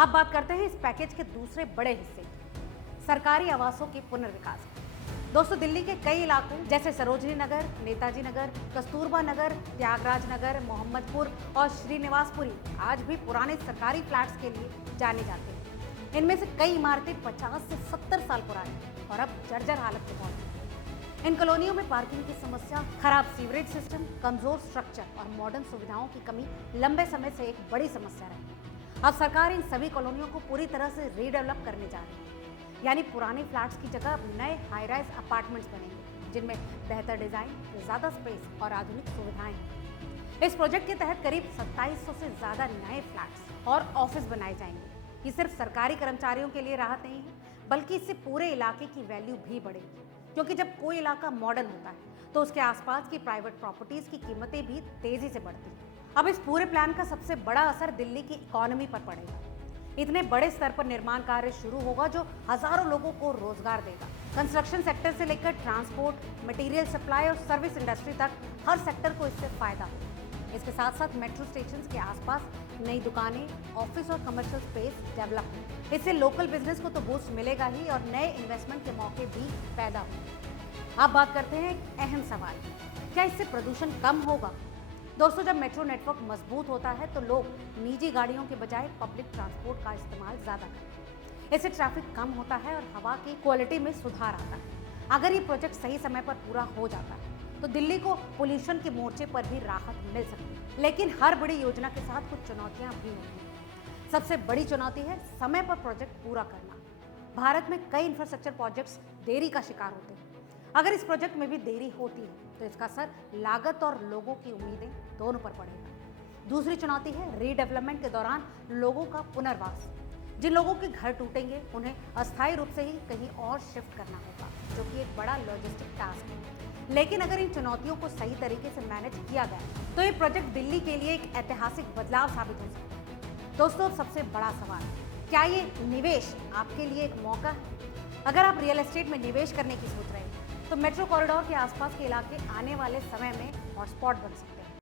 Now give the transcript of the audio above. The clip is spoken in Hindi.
अब बात करते हैं इस पैकेज के दूसरे बड़े हिस्से की, सरकारी आवासों के पुनर्विकास की। दोस्तों, दिल्ली के कई इलाकों जैसे सरोजनी नगर, नेताजी नगर, कस्तूरबा नगर, त्यागराज नगर, मोहम्मदपुर और श्रीनिवासपुरी आज भी पुराने सरकारी फ्लैट्स के लिए जाने जाते हैं। इनमें से कई इमारतें 50 से 70 साल पुरानी और अब जर्जर हालत में मौजूद हैं। इन कॉलोनियों में पार्किंग की समस्या, खराब सीवरेज सिस्टम, कमजोर स्ट्रक्चर और मॉडर्न सुविधाओं की कमी लंबे समय से एक बड़ी समस्या रही। अब सरकार इन सभी कॉलोनियों को पूरी तरह से रीडेवलप करने जा रही है, यानी पुराने फ्लैट्स की जगह अब नए हाई राइज अपार्टमेंट्स बनेंगे जिनमें बेहतर डिजाइन, ज्यादा स्पेस और आधुनिक सुविधाएं हैं। इस प्रोजेक्ट के तहत करीब 2700 से ज्यादा नए फ्लैट्स और ऑफिस बनाए जाएंगे। ये सिर्फ सरकारी कर्मचारियों के लिए राहत नहीं है, बल्कि इससे पूरे इलाके की वैल्यू भी बढ़ेगी, क्योंकि जब कोई इलाका मॉडर्न होता है तो उसके आसपास की प्राइवेट प्रॉपर्टीज की कीमतें भी तेजी से बढ़ती हैं। अब इस पूरे प्लान का सबसे बड़ा असर दिल्ली की इकोनॉमी पर पड़ेगा। इतने बड़े स्तर पर निर्माण कार्य शुरू होगा जो हजारों लोगों को रोजगार देगा। कंस्ट्रक्शन सेक्टर से लेकर ट्रांसपोर्ट, मटेरियल सप्लाई और सर्विस इंडस्ट्री तक हर सेक्टर को इससे फायदा होगा। इसके साथ साथ मेट्रो स्टेशन के आसपास नई दुकानें, ऑफिस और कमर्शियल स्पेस डेवलप होंगे। इससे लोकल बिजनेस को तो बूस्ट मिलेगा ही और नए इन्वेस्टमेंट के मौके भी पैदा होंगे। अब बात करते हैं एक अहम सवाल की, क्या इससे प्रदूषण कम होगा? दोस्तों, जब मेट्रो नेटवर्क मजबूत होता है तो लोग निजी गाड़ियों के बजाय पब्लिक ट्रांसपोर्ट का इस्तेमाल ज्यादा करते हैं। इससे ट्रैफिक कम होता है और हवा की क्वालिटी में सुधार आता है। अगर ये प्रोजेक्ट सही समय पर पूरा हो जाता है तो दिल्ली को पोल्यूशन के मोर्चे पर भी राहत मिल सकती है। लेकिन हर बड़ी योजना के साथ कुछ चुनौतियां भी होती हैं। सबसे बड़ी चुनौती है समय पर प्रोजेक्ट पूरा करना। भारत में कई इंफ्रास्ट्रक्चर प्रोजेक्ट्स देरी का शिकार होते हैं। अगर इस प्रोजेक्ट में भी देरी होती है तो इसका असर लागत और लोगों की उम्मीदें दोनों पर पड़ेगा। दूसरी चुनौती है रीडेवलपमेंट के दौरान लोगों का पुनर्वास। जिन लोगों के घर टूटेंगे उन्हें अस्थायी रूप से ही कहीं और शिफ्ट करना होगा, जो कि एक बड़ा लॉजिस्टिक टास्क है। लेकिन अगर इन चुनौतियों को सही तरीके से मैनेज किया गया तो ये प्रोजेक्ट दिल्ली के लिए एक ऐतिहासिक बदलाव साबित हो सकता है। दोस्तों, सबसे बड़ा सवाल, क्या ये निवेश आपके लिए एक मौका है? अगर आप रियल एस्टेट में निवेश करने की सोच रहे हैं तो मेट्रो कॉरिडोर के आसपास के इलाके आने वाले समय में हॉटस्पॉट बन सकते हैं।